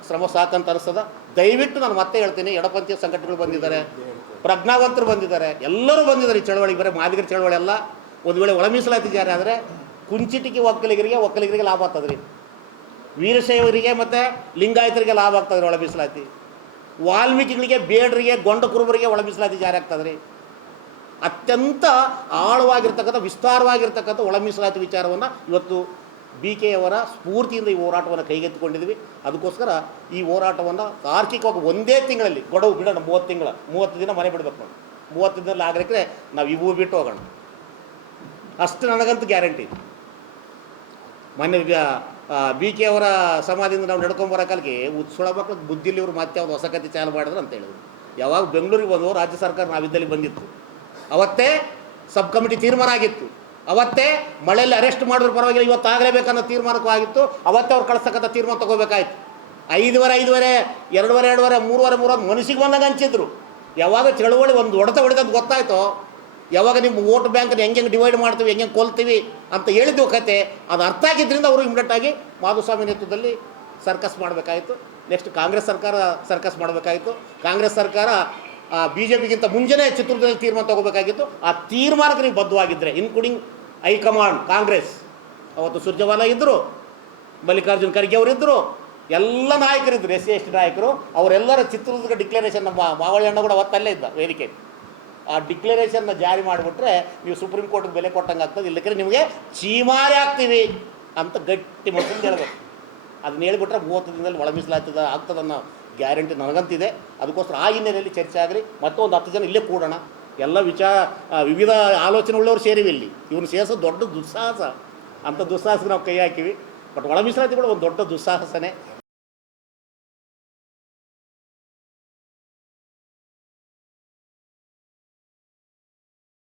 ಶ್ರಮ ಸಾಕಂತ ಅನಿಸ್ತದ. ದಯವಿಟ್ಟು ನಾನು ಮತ್ತೆ ಹೇಳ್ತೀನಿ. ಎಡಪಂಥೀಯ ಸಂಘಟನೆಗಳು ಬಂದಿದ್ದಾರೆ. ಪ್ರಜ್ಞಾವಂತರು ಬಂದಿದ್ದಾರೆ. ಎಲ್ಲರೂ ಬಂದಿದ್ದಾರೆ ಈ ಚಳವಳಿಗೆ. ಬರೀ ಮಾದಿಗರ ಚಳವಳಿ ಅಲ್ಲ. ಒಂದು ವೇಳೆ ಒಳ ಮೀಸಲಾತಿ ಜಾರಿ ಆದರೆ ಕುಂಚಿಟಿಕೆ ಒಕ್ಕಲಿಗರಿಗೆ ಒಕ್ಕಲಿಗರಿಗೆ ಲಾಭ ಆಗ್ತದ್ರಿ. ವೀರಶೈವರಿಗೆ ಮತ್ತು ಲಿಂಗಾಯತರಿಗೆ ಲಾಭ ಆಗ್ತದ್ರಿ ಒಳ ಮೀಸಲಾತಿ. ವಾಲ್ಮೀಕಿಗಳಿಗೆ, ಬೇಡರಿಗೆ ಗೊಂಡ ಕುರುಬರಿಗೆ ಒಳ ಮೀಸಲಾತಿ ಜಾರಿ ರೀ ಅತ್ಯಂತ ಆಳವಾಗಿರ್ತಕ್ಕಂಥ, ವಿಸ್ತಾರವಾಗಿರ್ತಕ್ಕಂಥ ಒಳ ಮೀಸಲಾತಿ ವಿಚಾರವನ್ನು ಇವತ್ತು ಬಿ ಕೆ ಅವರ ಸ್ಫೂರ್ತಿಯಿಂದ ಈ ಹೋರಾಟವನ್ನು ಕೈಗೆತ್ತಿಕೊಂಡಿದ್ವಿ. ಅದಕ್ಕೋಸ್ಕರ ಈ ಹೋರಾಟವನ್ನು ತಾರ್ಕಿಕವಾಗಿ ಒಂದೇ ತಿಂಗಳಲ್ಲಿ, ಗೊಡವು ಬಿಡೋಣ, ಮೂವತ್ತು ತಿಂಗಳ, ಮೂವತ್ತು ದಿನ ಮನೆ ಬಿಡಬೇಕು ನೋಡಿ. ಮೂವತ್ತು ದಿನದಲ್ಲಿ ಆಗಲಿಕ್ಕೆ ನಾವು ಇವು ಬಿಟ್ಟು ಹೋಗೋಣ. ಅಷ್ಟು ನನಗಂತೂ ಗ್ಯಾರಂಟಿ. ಮೊನ್ನೆ ಬಿ ಕೆ ಅವರ ಸಮಾಧಿಯಿಂದ ನಾವು ನಡ್ಕೊಂಬರೋ ಕಾಲಕ್ಕೆ ಉತ್ಸುಳ ಮಕ್ಳಿಗೆ ಬುದ್ಧಿಲಿ ಇವರು ಮತ್ತೆ ಅವ್ರು ಹೊಸ ಕತೆ ಚಾಲು ಮಾಡಿದ್ರು ಅಂತ ಹೇಳಿದ್ರು. ಯಾವಾಗ ಬೆಂಗಳೂರಿಗೆ ಬಂದು ರಾಜ್ಯ ಸರ್ಕಾರ ನಾವಿದ್ದಲ್ಲಿ ಬಂದಿತ್ತು. ಅವತ್ತೇ ಸಬ್ ಕಮಿಟಿ ತೀರ್ಮಾನ ಆಗಿತ್ತು. ಅವತ್ತೇ ಮಳೆಯಲ್ಲಿ ಅರೆಸ್ಟ್ ಮಾಡಿದ್ರು ಪರವಾಗಿಲ್ಲ, ಇವತ್ತು ಆಗಲೇಬೇಕನ್ನೋ ತೀರ್ಮಾನಕ್ಕೂ ಆಗಿತ್ತು. ಅವತ್ತೇ ಅವ್ರು ಕಳಿಸ್ತಕ್ಕಂಥ ತೀರ್ಮಾನ ತಗೋಬೇಕಾಯ್ತು. ಐದುವರೆ ಐದುವರೆ, ಎರಡುವರೆ ಎರಡುವರೆ, ಮೂರುವರೆ ಮೂರುವರೆ ಮನಸ್ಸಿಗೆ ಬಂದಾಗ ಹಂಚಿದ್ರು. ಯಾವಾಗ ಚಳುವಳಿ ಒಂದು ಹೊಡೆತ ಹೊಡೆದಂತ ಗೊತ್ತಾಯ್ತೋ ಯಾವಾಗ ನಿಮ್ಮ ವೋಟ್ ಬ್ಯಾಂಕನ್ನು ಹೆಂಗೆ ಡಿವೈಡ್ ಮಾಡ್ತೀವಿ, ಹೆಂಗೆ ಕೊಲ್ತೀವಿ ಅಂತ ಹೇಳಿದ್ವು ಕತೆ, ಅದು ಅರ್ಥ ಆಗಿದ್ದರಿಂದ ಅವರು ಇಮಿಡಿಯೇಟ್ ಆಗಿ ಮಾಧುಸ್ವಾಮಿ ನೇತೃತ್ವದಲ್ಲಿ ಸರ್ಕಸ್ ಮಾಡಬೇಕಾಯಿತು. ನೆಕ್ಸ್ಟ್ ಕಾಂಗ್ರೆಸ್ ಸರ್ಕಾರ ಸರ್ಕಸ್ ಮಾಡಬೇಕಾಯಿತು. ಕಾಂಗ್ರೆಸ್ ಸರ್ಕಾರ ಬಿ ಜೆ ಪಿಗಿಂತ ಮುಂಜಾನೆ ಚಿತ್ರದುರ್ಗದಲ್ಲಿ ತೀರ್ಮಾನ ತಗೋಬೇಕಾಗಿತ್ತು. ಆ ತೀರ್ಮಾನಕ್ಕೆ ನೀವು ಬದ್ಧವಾಗಿದ್ದರೆ ಇನ್ಕ್ಲೂಡಿಂಗ್ ಹೈಕಮಾಂಡ್, ಕಾಂಗ್ರೆಸ್, ಅವತ್ತು ಸುರ್ಜೇವಾಲಾ ಇದ್ದರು ಮಲ್ಲಿಕಾರ್ಜುನ್ ಖರ್ಗೆ ಅವರಿದ್ದರು ಎಲ್ಲ ನಾಯಕರಿದ್ದರು ಎಸ್ ಸಿ ಎಸ್ ಟಿ ನಾಯಕರು, ಅವರೆಲ್ಲರ ಚಿತ್ರದುರ್ಗ ಡಿಕ್ಲರೇಷನ್ ನಮ್ಮ ಮಾವಳಿ ಅಣ್ಣ ಕೂಡ ಅವತ್ತಲ್ಲೇ ಇದ್ದ ವೇದಿಕೆ ಆ ಡಿಕ್ಲರೇಷನ್ನ ಜಾರಿ ಮಾಡಿಬಿಟ್ರೆ ನೀವು ಸುಪ್ರೀಂ ಕೋರ್ಟ್ಗೆ ಬೆಲೆ ಕೊಟ್ಟಂಗೆ ಆಗ್ತದೆ. ಇಲ್ಲಕ್ಕೆ ನಿಮಗೆ ಚೀಮಾರಿ ಆಗ್ತೀವಿ ಅಂತ ಗಟ್ಟಿ ಮನಸ್ಸಿಂದ ಹೇಳಬೇಕು. ಅದನ್ನ ಹೇಳ್ಬಿಟ್ರೆ ಮೂವತ್ತು ದಿನದಲ್ಲಿ ಒಳ ಆಗ್ತದೆ ಅನ್ನೋ ಗ್ಯಾರಂಟಿ ನನಗಂತಿದೆ. ಅದಕ್ಕೋಸ್ಕರ ಆ ಹಿನ್ನೆಲೆಯಲ್ಲಿ ಚರ್ಚೆ ಆಗಲಿ, ಮತ್ತೊಂದು ಹತ್ತು ಜನ ಇಲ್ಲೇ ಕೂಡೋಣ. ಎಲ್ಲ ವಿಚಾರ ವಿವಿಧ ಆಲೋಚನೆ ಉಳ್ಳವರು ಸೇರಿವಿ ಇಲ್ಲಿ. ಇವನು ಸೇರಿಸೋದು ದೊಡ್ಡ ದುಸ್ಸಾಹಸ. ಅಂಥ ದುಸ್ಸಾಹಸಕ್ಕೆ ನಾವು ಕೈ ಹಾಕಿವಿ. ಬಟ್ ಒಳ ಕೂಡ ಒಂದು ದೊಡ್ಡ ದುಸ್ಸಾಹಸನೇ.